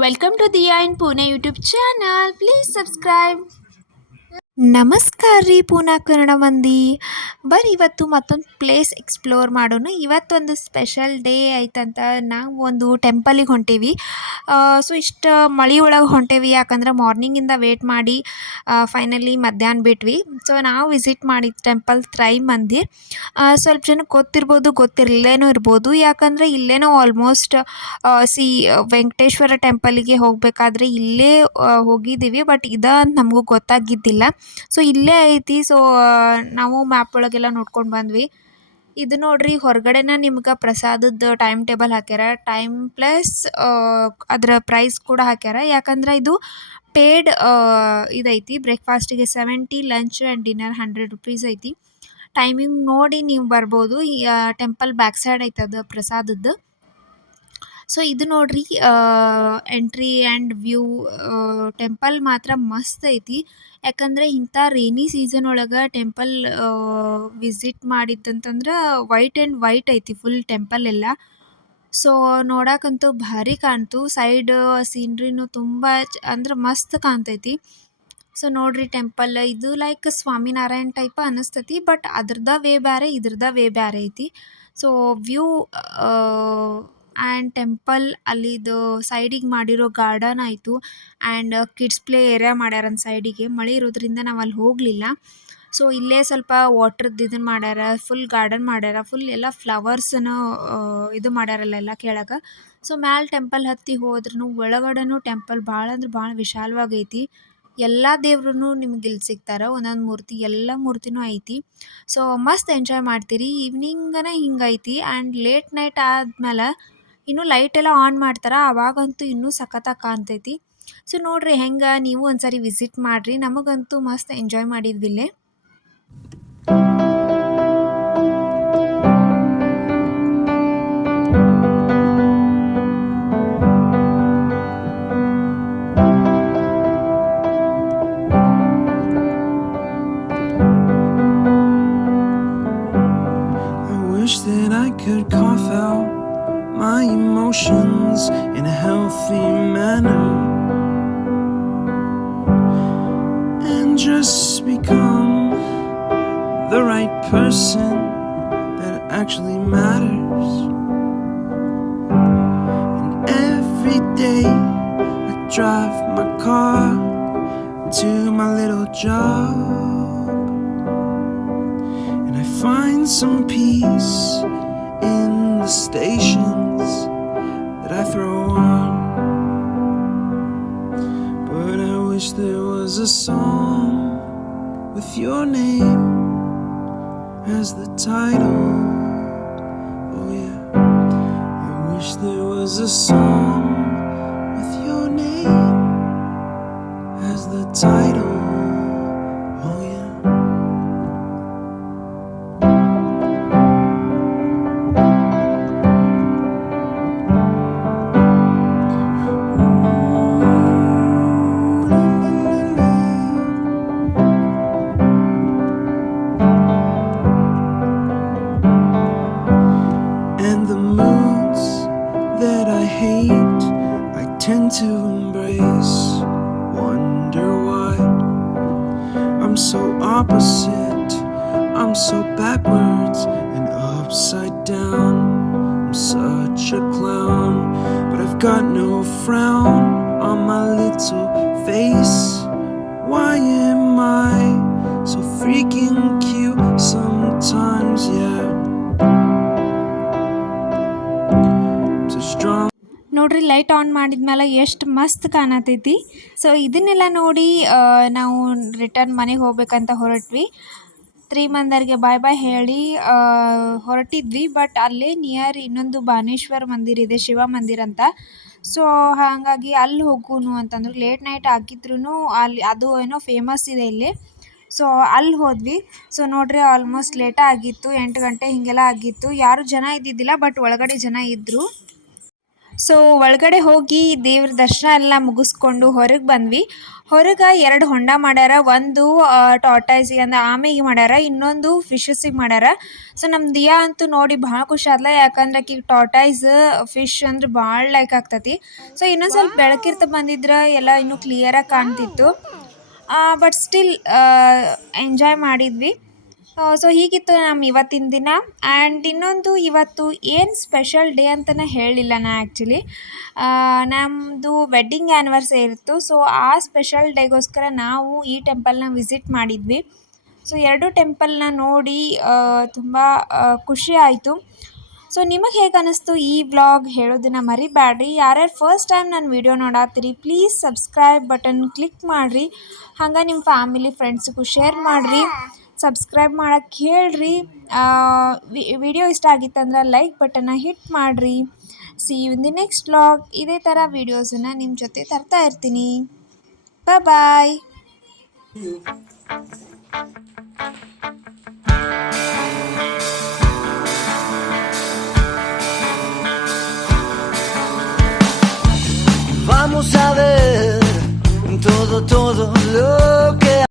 Welcome to Diya in Pune YouTube channel. Please subscribe. ನಮಸ್ಕಾರ ರೀ ಪೂನಾ ಕನ್ನಡ ಮಂದಿ. ಬರ್ರಿ ಇವತ್ತು ಮತ್ತೊಂದು ಪ್ಲೇಸ್ ಎಕ್ಸ್ಪ್ಲೋರ್ ಮಾಡೋಣ. ಇವತ್ತೊಂದು ಸ್ಪೆಷಲ್ ಡೇ ಐತಂತ ನಾವು ಒಂದು ಟೆಂಪಲಿಗೆ ಹೊಂಟೇವಿ. ಸೊ ಇಷ್ಟು ಮಳೆ ಒಳಗೆ ಹೊಂಟೇವಿ, ಯಾಕಂದ್ರೆ ಮಾರ್ನಿಂಗಿಂದ ವೇಟ್ ಮಾಡಿ ಫೈನಲಿ ಮಧ್ಯಾಹ್ನ ಬಿಟ್ವಿ. ಸೊ ನಾವು ವಿಸಿಟ್ ಮಾಡಿದ ಟೆಂಪಲ್ ತ್ರೈ ಮಂದಿರ್. ಸ್ವಲ್ಪ ಜನಕ್ಕೆ ಗೊತ್ತಿರ್ಬೋದು, ಗೊತ್ತಿರಲೇನೂ ಇರ್ಬೋದು, ಯಾಕಂದರೆ ಇಲ್ಲೇನೋ ಆಲ್ಮೋಸ್ಟ್ ವೆಂಕಟೇಶ್ವರ ಟೆಂಪಲಿಗೆ ಹೋಗಬೇಕಾದ್ರೆ ಇಲ್ಲೇ ಹೋಗಿದ್ದೀವಿ. ಬಟ್ ಅಂತ ನಮಗೂ ಗೊತ್ತಾಗಿದ್ದಿಲ್ಲ. ಸೊ ಇಲ್ಲೇ ಐತಿ. ಸೊ ನಾವು ಮ್ಯಾಪ್ ಒಳಗೆಲ್ಲ ನೋಡ್ಕೊಂಡು ಬಂದ್ವಿ. ಇದು ನೋಡ್ರಿ, ಹೊರಗಡೆನ ನಿಮ್ಗೆ ಪ್ರಸಾದದ ಟೈಮ್ ಟೇಬಲ್ ಹಾಕ್ಯಾರ. ಟೈಮ್ ಪ್ಲಸ್ ಅದರ ಪ್ರೈಸ್ ಕೂಡ ಹಾಕ್ಯಾರ, ಯಾಕಂದ್ರೆ ಇದು ಪೇಡ್ ಇದೈತಿ. ಬ್ರೇಕ್ಫಾಸ್ಟಿಗೆ 70, ಲಂಚ್ ಆ್ಯಂಡ್ ಡಿನ್ನರ್ 100 rupees ಐತಿ. ಟೈಮಿಂಗ್ ನೋಡಿ ನೀವು ಬರ್ಬೋದು. ಟೆಂಪಲ್ ಬ್ಯಾಕ್ ಸೈಡ್ ಐತದ ಪ್ರಸಾದದ್ದು. ಸೊ ಇದು ನೋಡ್ರಿ, ಎಂಟ್ರಿ ಆ್ಯಂಡ್ ವ್ಯೂ. ಟೆಂಪಲ್ ಮಾತ್ರ ಮಸ್ತ್ ಐತಿ. ಯಾಕಂದರೆ ಇಂಥ ರೇನಿ ಸೀಸನ್ ಒಳಗೆ ಟೆಂಪಲ್ ವಿಸಿಟ್ ಮಾಡಿದ್ದಂತಂದ್ರೆ ವೈಟ್ ಆ್ಯಂಡ್ ವೈಟ್ ಐತಿ ಫುಲ್ ಟೆಂಪಲ್ ಎಲ್ಲ. ಸೊ ನೋಡಕ್ಕಂತೂ ಭಾರಿ ಕಾಣ್ತು. ಸೈಡ್ ಸೀನ್ರಿನೂ ತುಂಬ ಅಂದ್ರೆ ಮಸ್ತ್ ಕಾಣ್ತೈತಿ. ಸೊ ನೋಡ್ರಿ, ಟೆಂಪಲ್ ಇದು ಲೈಕ್ ಸ್ವಾಮಿನಾರಾಯಣ್ ಟೈಪ್ ಅನ್ನಿಸ್ತೈತಿ. ಬಟ್ ಅದ್ರದ್ದು ವೇ ಬೇರೆ, ಇದ್ರದ್ದು ವೇ ಬೇರೆ ಐತಿ. ಸೊ ವ್ಯೂ ಆ್ಯಂಡ್ ಟೆಂಪಲ್ ಅಲ್ಲಿದು ಸೈಡಿಗೆ ಮಾಡಿರೋ ಗಾರ್ಡನ್ ಆಯಿತು. ಆ್ಯಂಡ್ ಕಿಡ್ಸ್ ಪ್ಲೇ ಏರಿಯಾ ಮಾಡ್ಯಾರ ಸೈಡಿಗೆ. ಮಳೆ ಇರೋದ್ರಿಂದ ನಾವು ಅಲ್ಲಿ ಹೋಗಲಿಲ್ಲ. ಸೊ ಇಲ್ಲೇ ಸ್ವಲ್ಪ ವಾಟ್ರದ್ದು ಇದನ್ನು ಮಾಡ್ಯಾರ, ಫುಲ್ ಗಾರ್ಡನ್ ಮಾಡ್ಯಾರ, ಫುಲ್ ಎಲ್ಲ ಫ್ಲವರ್ಸನ್ನು ಇದು ಮಾಡ್ಯಾರಲ್ಲ ಕೆಳಗೆ. ಸೊ ಮ್ಯಾಲೆ ಟೆಂಪಲ್ ಹತ್ತಿ ಹೋದ್ರೂ ಒಳಗಡೆನೂ ಟೆಂಪಲ್ ಭಾಳ ಅಂದ್ರೆ ಭಾಳ ವಿಶಾಲವಾಗೈತಿ. ಎಲ್ಲ ದೇವ್ರೂ ನಿಮ್ಗೆ ಇಲ್ಲಿ ಸಿಗ್ತಾರೆ, ಒಂದೊಂದು ಮೂರ್ತಿ, ಎಲ್ಲ ಮೂರ್ತಿನೂ ಐತಿ. ಸೊ ಮಸ್ತ್ ಎಂಜಾಯ್ ಮಾಡ್ತೀರಿ. ಈವ್ನಿಂಗನೇ ಹಿಂಗೈತಿ. ಆ್ಯಂಡ್ ಲೇಟ್ ನೈಟ್ ಆದ್ಮೇಲೆ ಇನ್ನೂ ಲೈಟೆಲ್ಲ ಆನ್ ಮಾಡ್ತಾರೆ, ಅವಾಗಂತೂ ಇನ್ನೂ ಸಖತ್ತಾಗಿ ಕಾಣ್ತೈತಿ. ಸೊ ನೋಡ್ರಿ ಹೆಂಗೆ, ನೀವು ಒಂದ್ಸರಿ ವಿಸಿಟ್ ಮಾಡಿರಿ. ನಮಗಂತೂ ಮಸ್ತ್ enjoy ಮಾಡಿದ್ವಿಲ್ಲೇ. Wish that I could cough out my emotions in a healthy manner and just become the right person that actually matters. And every day I drive my car to my little job, and I find some peace in the stations that I throw on. But I wish there was a song with your name as the title. Oh yeah, I wish there was a song with your name as the title. Oh yeah. And the moods that I hate, I tend to embrace. Wonder why I'm so opposite, I'm so backwards and upside down. I'm such a clown, but I've got no frown on my little face. Why am I so freaking cute sometimes? Yeah, so strong. ನೋಡ್ರಿ, light on ಮಾಡಿದ್ಮೇಲೆ ಎಷ್ಟು ಮಸ್ತ್ ಕಾಣತೈತಿ. So ಇದನ್ನೆಲ್ಲ ನೋಡಿ ನಾವು return ಮನೆಗೆ ಹೋಗ್ಬೇಕಂತ ಹೊರಟ್ವಿ. 3 ಮಂದಿರಿಗೆ ಬಾಯ್ ಬಾಯ್ ಹೇಳಿ ಹೊರಟಿದ್ವಿ. ಬಟ್ ಅಲ್ಲೇ ನಿಯರ್ ಇನ್ನೊಂದು ಬಾನೇಶ್ವರ ಮಂದಿರ ಇದೆ, ಶಿವ ಮಂದಿರ ಅಂತ. ಸೊ ಹಾಗಾಗಿ ಅಲ್ಲಿ ಹೋಗುನು ಅಂತಂದ್ರು. ಲೇಟ್ ನೈಟ್ ಆಗಿದ್ರು ಅಲ್ಲಿ ಅದು ಏನೋ ಫೇಮಸ್ ಇದೆ ಇಲ್ಲಿ. ಸೊ ಅಲ್ಲಿ ಹೋದ್ವಿ. ಸೊ ನೋಡ್ರಿ, ಆಲ್ಮೋಸ್ಟ್ ಲೇಟ ಆಗಿತ್ತು, 8 ಗಂಟೆ ಹೀಗೆಲ್ಲ ಆಗಿತ್ತು. ಯಾರು ಜನ ಇದ್ದಿದ್ದಿಲ್ಲ, ಬಟ್ ಒಳಗಡೆ ಜನ ಇದ್ದರು. ಸೊ ಒಳಗಡೆ ಹೋಗಿ ದೇವ್ರ ದರ್ಶನ ಎಲ್ಲ ಮುಗಿಸ್ಕೊಂಡು ಹೊರಗೆ ಬಂದ್ವಿ. ಹೊರಗೆ 2 ಹೊಂಡ ಮಾಡ್ಯಾರ. ಒಂದು ಟಾರ್ಟಾಯ್ಸಿಗೆ ಅಂದರೆ ಆಮೆಗೆ ಮಾಡ್ಯಾರ, ಇನ್ನೊಂದು ಫಿಶಸ್ಸಿಗೆ ಮಾಡ್ಯಾರ. ಸೊ ನಮ್ಮ ದಿಯಾ ಅಂತೂ ನೋಡಿ ಭಾಳ ಖುಷಿ ಆದ್ಲ, ಯಾಕಂದ್ರೆ ಆಕಿಗೆ ಟಾರ್ಟಾಯ್ಸ್ ಫಿಶ್ ಅಂದ್ರೆ ಭಾಳ ಲೈಕ್ ಆಗ್ತತಿ. ಸೊ ಇನ್ನೊಂದು ಸ್ವಲ್ಪ ಬೆಳಕಿರ್ತ ಬಂದಿದ್ರೆ ಎಲ್ಲ ಇನ್ನೂ ಕ್ಲಿಯರಾಗಿ ಕಾಣ್ತಿತ್ತು. ಬಟ್ ಸ್ಟಿಲ್ ಎಂಜಾಯ್ ಮಾಡಿದ್ವಿ. ಸೊ ಹೀಗಿತ್ತು ನಮ್ಮ ಇವತ್ತಿನ ದಿನ. ಆ್ಯಂಡ್ ಇನ್ನೊಂದು, ಇವತ್ತು ಏನು ಸ್ಪೆಷಲ್ ಡೇ ಅಂತಲೇ ಹೇಳಿಲ್ಲ ನಾ ಆ್ಯಕ್ಚುಲಿ. ನಮ್ಮದು ವೆಡ್ಡಿಂಗ್ ಆ್ಯನಿವರ್ಸರಿ ಇತ್ತು. ಸೊ ಆ ಸ್ಪೆಷಲ್ ಡೇಗೋಸ್ಕರ ನಾವು ಈ ಟೆಂಪಲ್ನ ವಿಸಿಟ್ ಮಾಡಿದ್ವಿ. ಸೊ 2 ಟೆಂಪಲ್ನ ನೋಡಿ ತುಂಬ ಖುಷಿ ಆಯಿತು. ಸೊ ನಿಮಗೆ ಹೇಗೆ ಅನ್ನಿಸ್ತು ಈ ವ್ಲಾಗ್ ಹೇಳೋದನ್ನು ಮರಿಬೇಡ್ರಿ. ಯಾರ್ಯಾರು ಫಸ್ಟ್ ಟೈಮ್ ನನ್ನ ವಿಡಿಯೋ ನೋಡತ್ತೀರಿ ಪ್ಲೀಸ್ ಸಬ್ಸ್ಕ್ರೈಬ್ ಬಟನ್ ಕ್ಲಿಕ್ ಮಾಡಿರಿ. ಹಂಗೆ ನಿಮ್ಮ ಫ್ಯಾಮಿಲಿ ಫ್ರೆಂಡ್ಸಿಗೂ ಶೇರ್ ಮಾಡಿರಿ. ಸಬ್ಸ್ಕ್ರೈಬ್ ಮಾಡೋಕ್ಕೆ ಹೇಳ್ರಿ. ವಿಡಿಯೋ ಇಷ್ಟ ಆಗಿತ್ತಂದ್ರೆ ಲೈಕ್ ಬಟನ್ನ ಹಿಟ್ ಮಾಡಿರಿ. See you in the next vlog. ಇದೇ ಥರ ವೀಡಿಯೋಸನ್ನು ನಿಮ್ಮ ಜೊತೆ ತರ್ತಾ ಇರ್ತೀನಿ. ಬಾಯ್. Vamos a ver todo lo